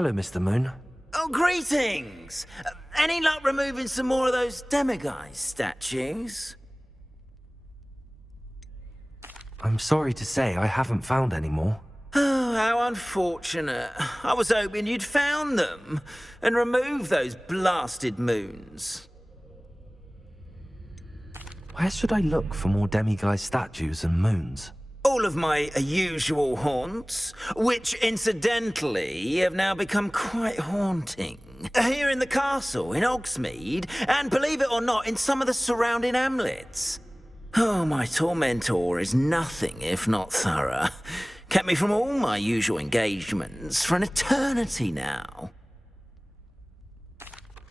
Hello, Mr. Moon. Oh, greetings! Any luck removing some more of those demiguise statues? I'm sorry to say I haven't found any more. Oh, how unfortunate. I was hoping you'd found them and removed those blasted moons. Where should I look for more demiguise statues and moons? All of my usual haunts, which incidentally have now become quite haunting. Here in the castle, in Hogsmeade, and believe it or not, in some of the surrounding hamlets. Oh, my tormentor is nothing if not thorough. Kept me from all my usual engagements for an eternity now.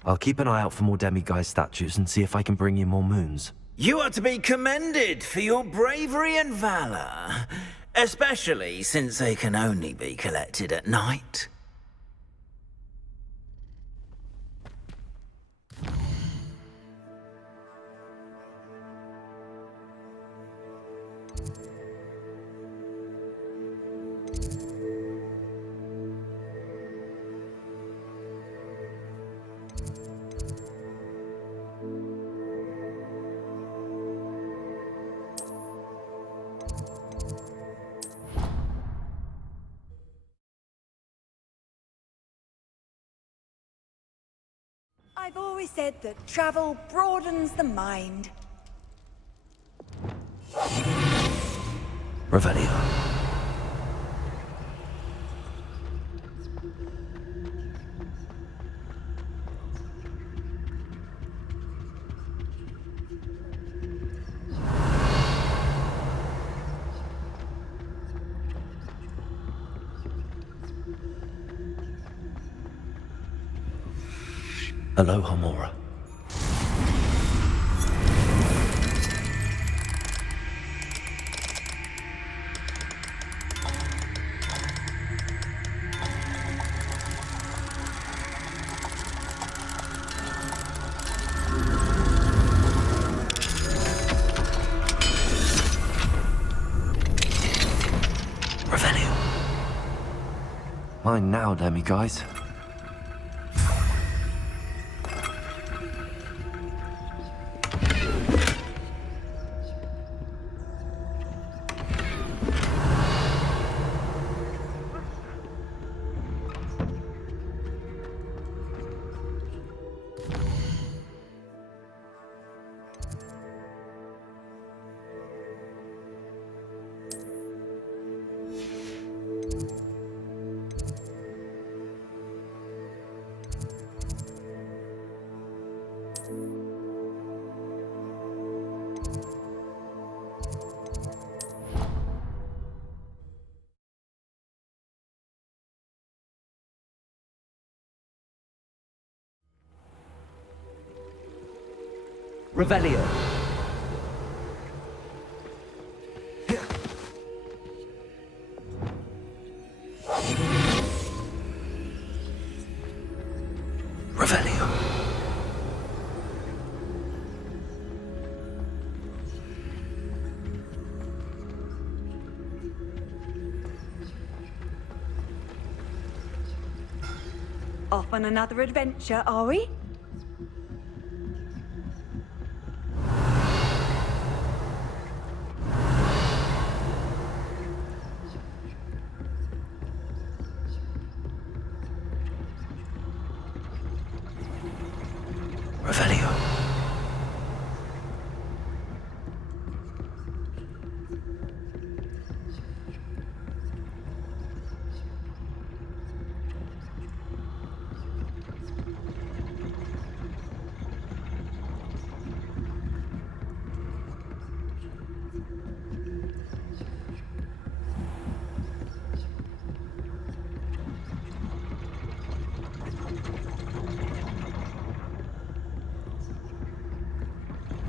I'll keep an eye out for more demiguise statues and see if I can bring you more moons. You are to be commended for your bravery and valor, especially since they can only be collected at night. I've always said that travel broadens the mind. Revelio. Aloha, Mora. Revelio. Mine now, demiguise. Revelio. Revelio. Off on another adventure, are we? Revelio.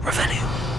Revelio.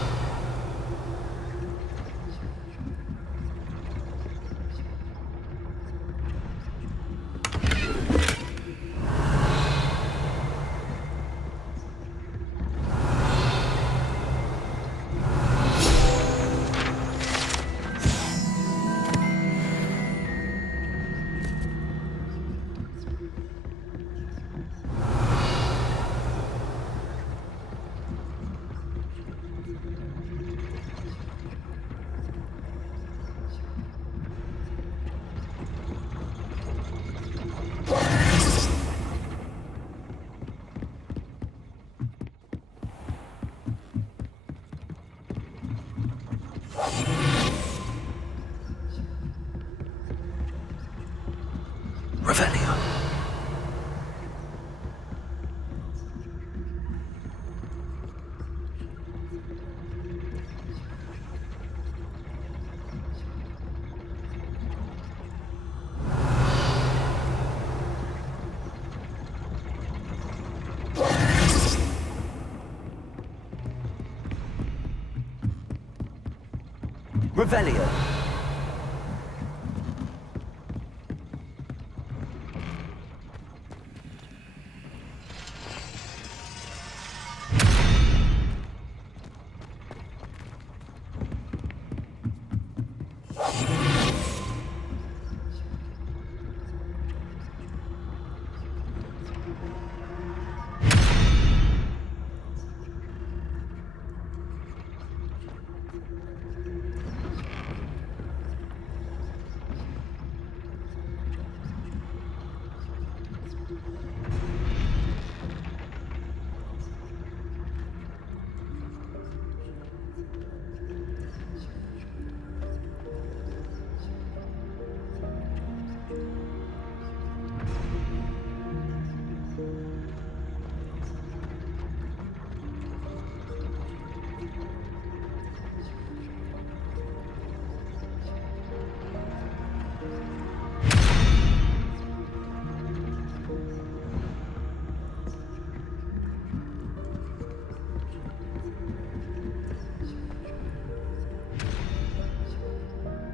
Revelio.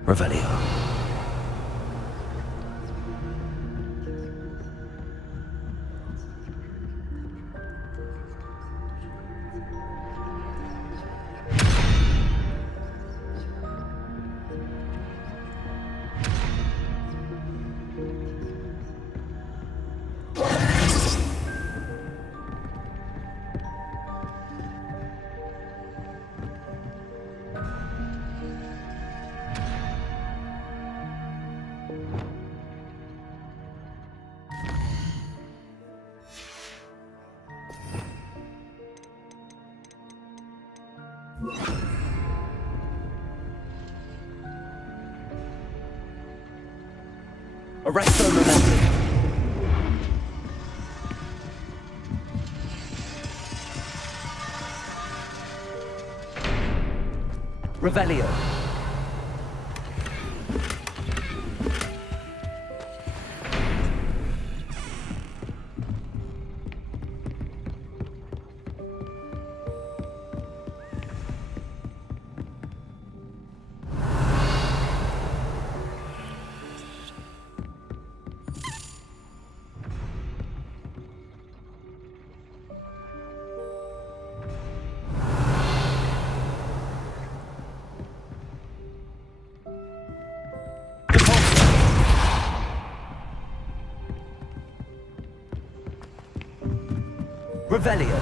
Revelio. Arresto momentum. Revelio. Revelio.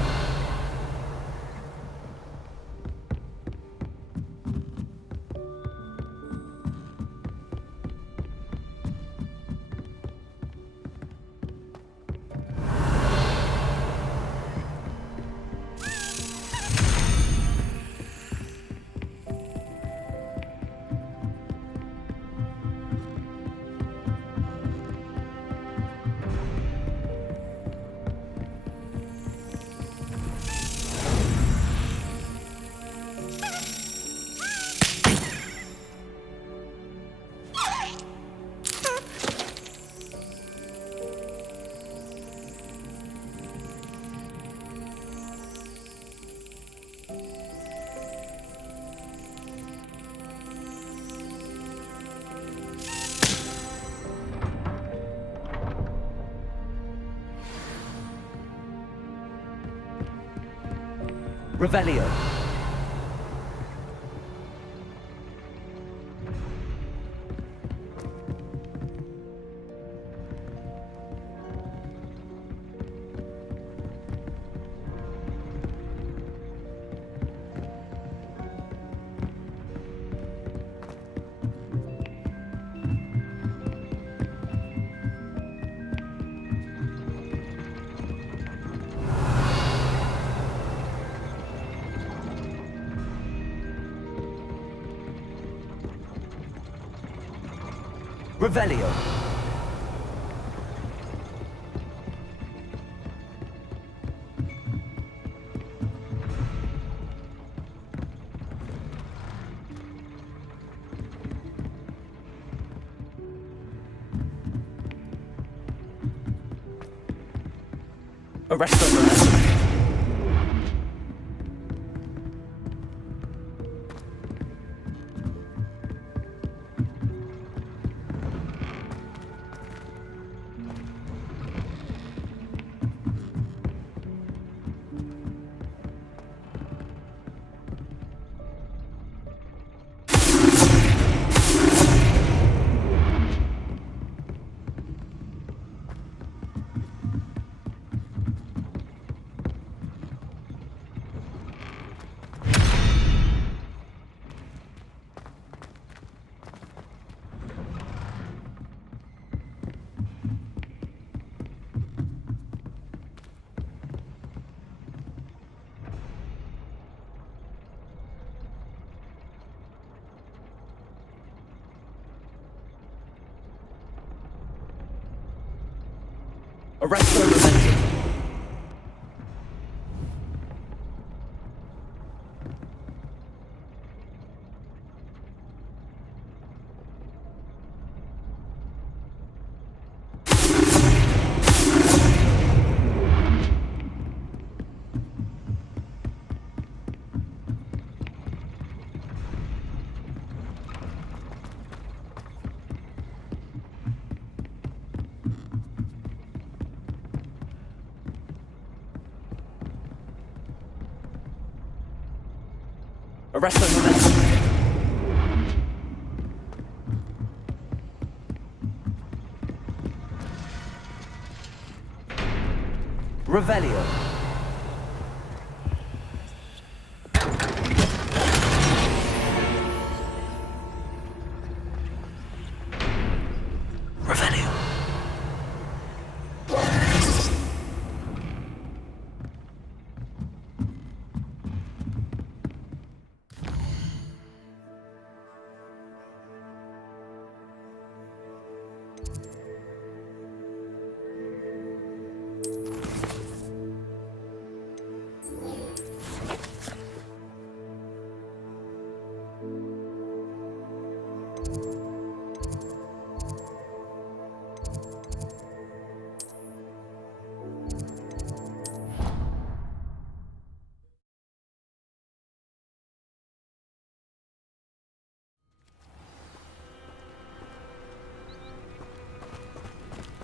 Revelio. Revelio. Arresto momentum. Arrest the momentum. Arrest the momentum. Revelio. Revelio.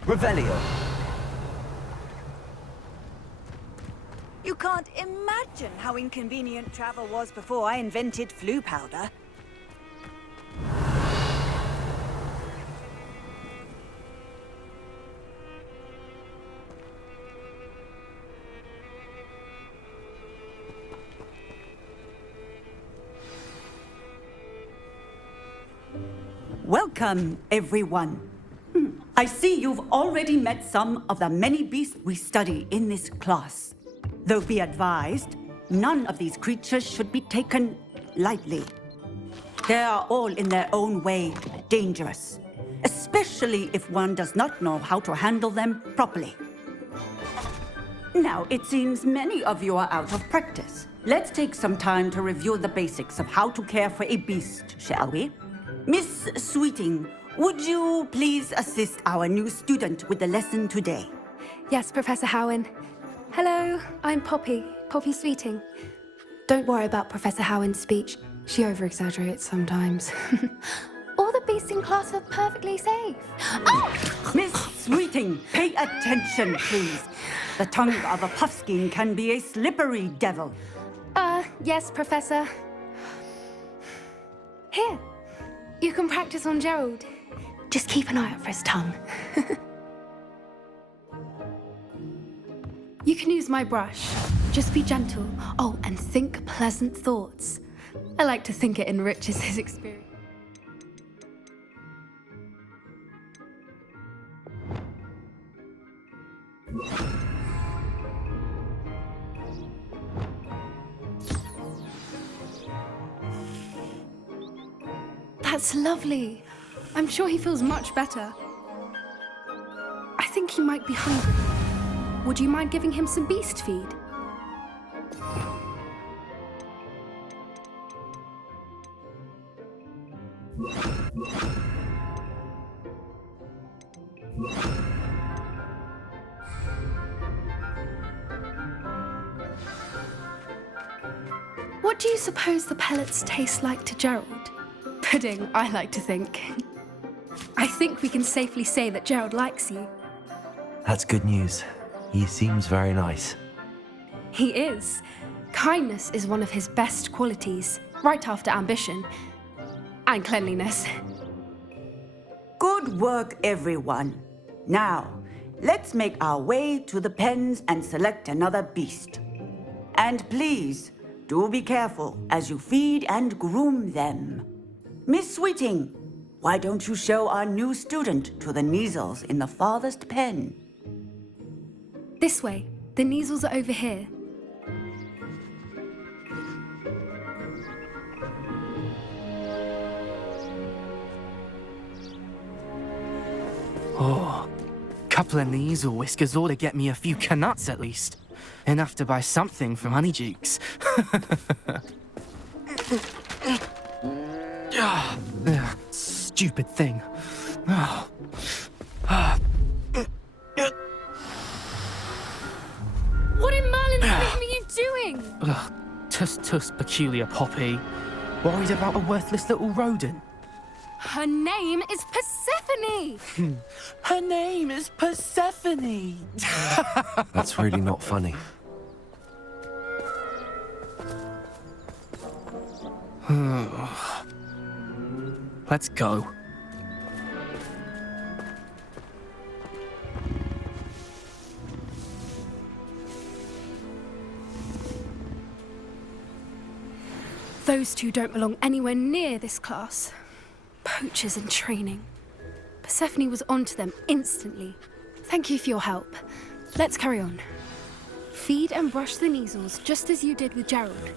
Revelio. You can't imagine how inconvenient travel was before I invented flu powder. Welcome, everyone. I see you've already met some of the many beasts we study in this class. Though be advised, none of these creatures should be taken lightly. They are all in their own way dangerous, especially if one does not know how to handle them properly. Now, it seems many of you are out of practice. Let's take some time to review the basics of how to care for a beast, shall we? Miss Sweeting, would you please assist our new student with the lesson today? Yes, Professor Howen. Hello, I'm Poppy Sweeting. Don't worry about Professor Howen's speech. She over-exaggerates sometimes. All the beasts in class are perfectly safe. Oh! Miss Sweeting, pay attention, please. The tongue of a puffskein can be a slippery devil. Yes, Professor. Here, you can practice on Gerald. Just keep an eye out for his tongue. You can use my brush. Just be gentle. Oh, and think pleasant thoughts. I like to think it enriches his experience. That's lovely. I'm sure he feels much better. I think he might be hungry. Would you mind giving him some beast feed? What do you suppose the pellets taste like to Gerald? Pudding, I like to think. I think we can safely say that Gerald likes you. That's good news. He seems very nice. He is. Kindness is one of his best qualities, right after ambition. And cleanliness. Good work, everyone. Now, let's make our way to the pens and select another beast. And please, do be careful as you feed and groom them. Miss Sweeting, why don't you show our new student to the Neasels in the farthest pen? This way. The Neasels are over here. Couple of Neasel whiskers ought to get me a few canuts at least. Enough to buy something from Honeydukes. Stupid thing. What in Merlin's name are you doing? Tuss, peculiar Poppy. Worried about a worthless little rodent? Her name is Persephone! Her name is Persephone! That's really not funny. Let's go. Those two don't belong anywhere near this class. Poachers in training. Persephone was onto them instantly. Thank you for your help. Let's carry on. Feed and brush the Neasels just as you did with Gerald.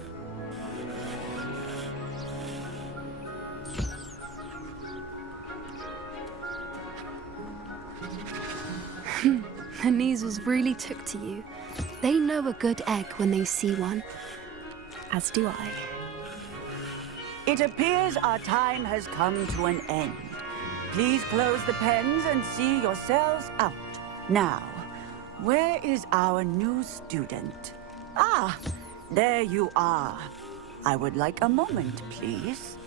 The Neasels really took to you. They know a good egg when they see one. As do I. It appears our time has come to an end. Please close the pens and see yourselves out. Now, where is our new student? Ah, there you are. I would like a moment, please.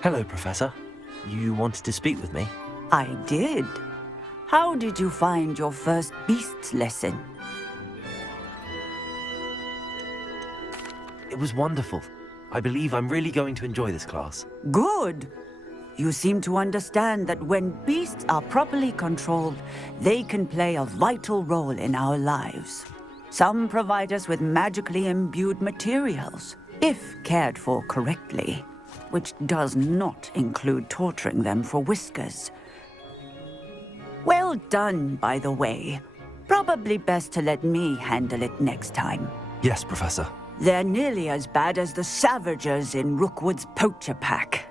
Hello, Professor. You wanted to speak with me? I did. How did you find your first beasts lesson? It was wonderful. I believe I'm really going to enjoy this class. Good. You seem to understand that when beasts are properly controlled, they can play a vital role in our lives. Some provide us with magically imbued materials, if cared for correctly, which does not include torturing them for whiskers. Well done, by the way. Probably best to let me handle it next time. Yes, Professor. They're nearly as bad as the Savagers in Rookwood's poacher pack.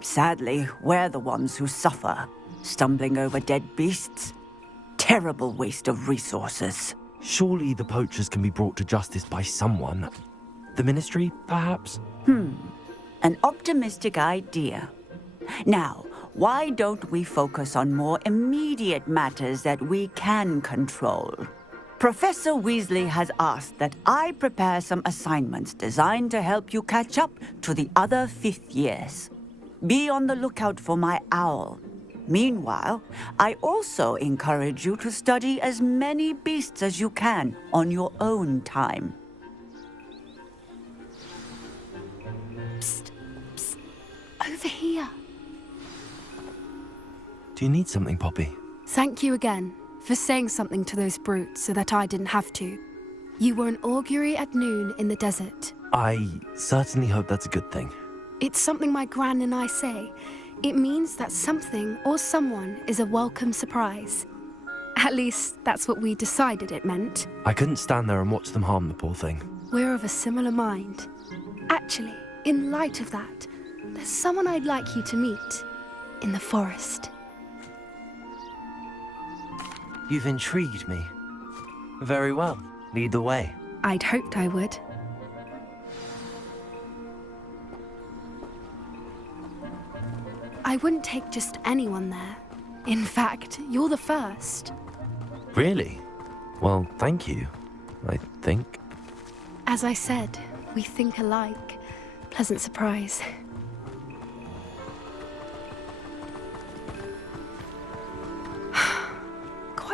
Sadly, we're the ones who suffer, stumbling over dead beasts. Terrible waste of resources. Surely the poachers can be brought to justice by someone. The Ministry, perhaps? An optimistic idea. Now, why don't we focus on more immediate matters that we can control? Professor Weasley has asked that I prepare some assignments designed to help you catch up to the other fifth years. Be on the lookout for my owl. Meanwhile, I also encourage you to study as many beasts as you can on your own time. Over here. Do you need something, Poppy? Thank you again for saying something to those brutes so that I didn't have to. You were an augury at noon in the desert. I certainly hope that's a good thing. It's something my gran and I say. It means that something or someone is a welcome surprise. At least, that's what we decided it meant. I couldn't stand there and watch them harm the poor thing. We're of a similar mind. Actually, in light of that, there's someone I'd like you to meet in the forest. You've intrigued me. Very well. Lead the way. I'd hoped I would. I wouldn't take just anyone there. In fact, you're the first. Really? Well, thank you, I think. As I said, we think alike. Pleasant surprise.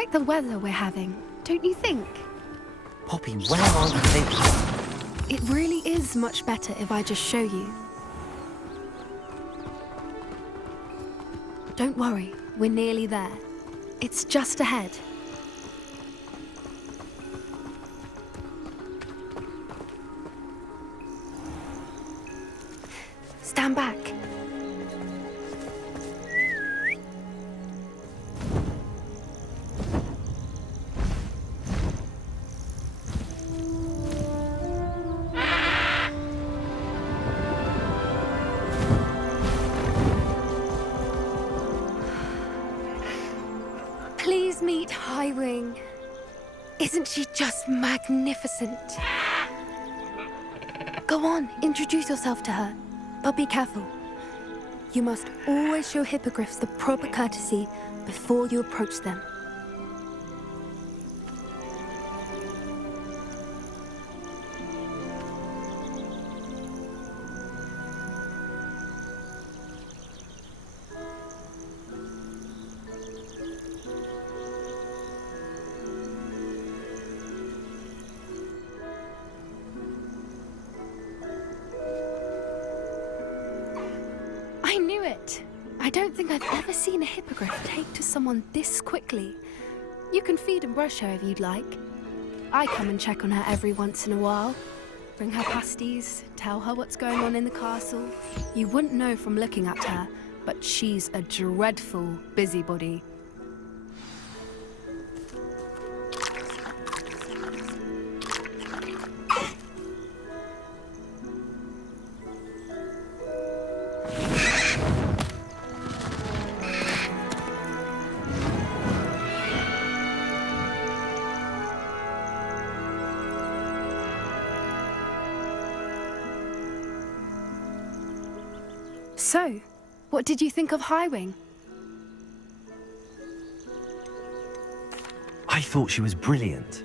like the weather we're having, don't you think? Poppy, where are you thinking? It really is much better if I just show you. Don't worry, we're nearly there. It's just ahead. Stand back. Please meet Highwing. Isn't she just magnificent? Go on, introduce yourself to her. But be careful. You must always show hippogriffs the proper courtesy before you approach them. I knew it! I don't think I've ever seen a hippogriff take to someone this quickly. You can feed and brush her if you'd like. I come and check on her every once in a while. Bring her pasties, tell her what's going on in the castle. You wouldn't know from looking at her, but she's a dreadful busybody. So, what did you think of Highwing? I thought she was brilliant.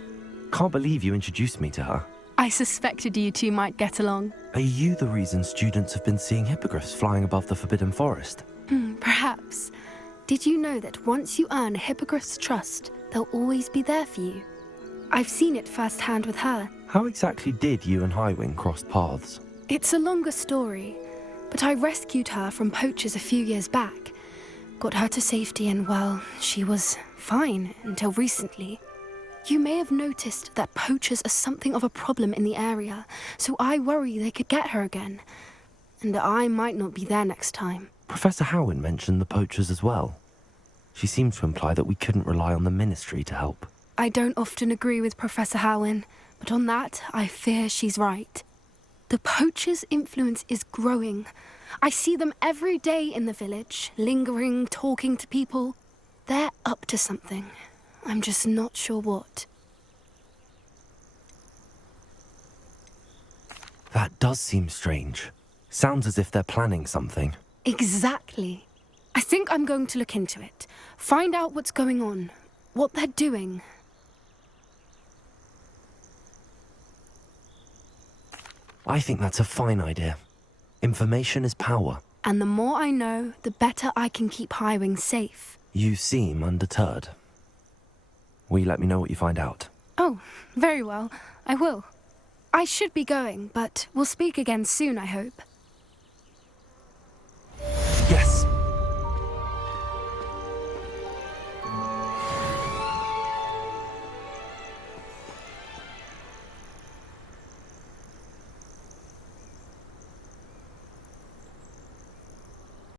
Can't believe you introduced me to her. I suspected you two might get along. Are you the reason students have been seeing hippogriffs flying above the Forbidden Forest? Perhaps. Did you know that once you earn a hippogriff's trust, they'll always be there for you? I've seen it firsthand with her. How exactly did you and Highwing cross paths? It's a longer story, but I rescued her from poachers a few years back. Got her to safety and, well, she was fine until recently. You may have noticed that poachers are something of a problem in the area, so I worry they could get her again. And I might not be there next time. Professor Howin mentioned the poachers as well. She seemed to imply that we couldn't rely on the Ministry to help. I don't often agree with Professor Howin, but on that, I fear she's right. The poachers' influence is growing. I see them every day in the village, lingering, talking to people. They're up to something. I'm just not sure what. That does seem strange. Sounds as if they're planning something. Exactly. I think I'm going to look into it. Find out what's going on, what they're doing. I think that's a fine idea. Information is power. And the more I know, the better I can keep Highwing safe. You seem undeterred. Will you let me know what you find out? Oh, very well. I will. I should be going, but we'll speak again soon, I hope.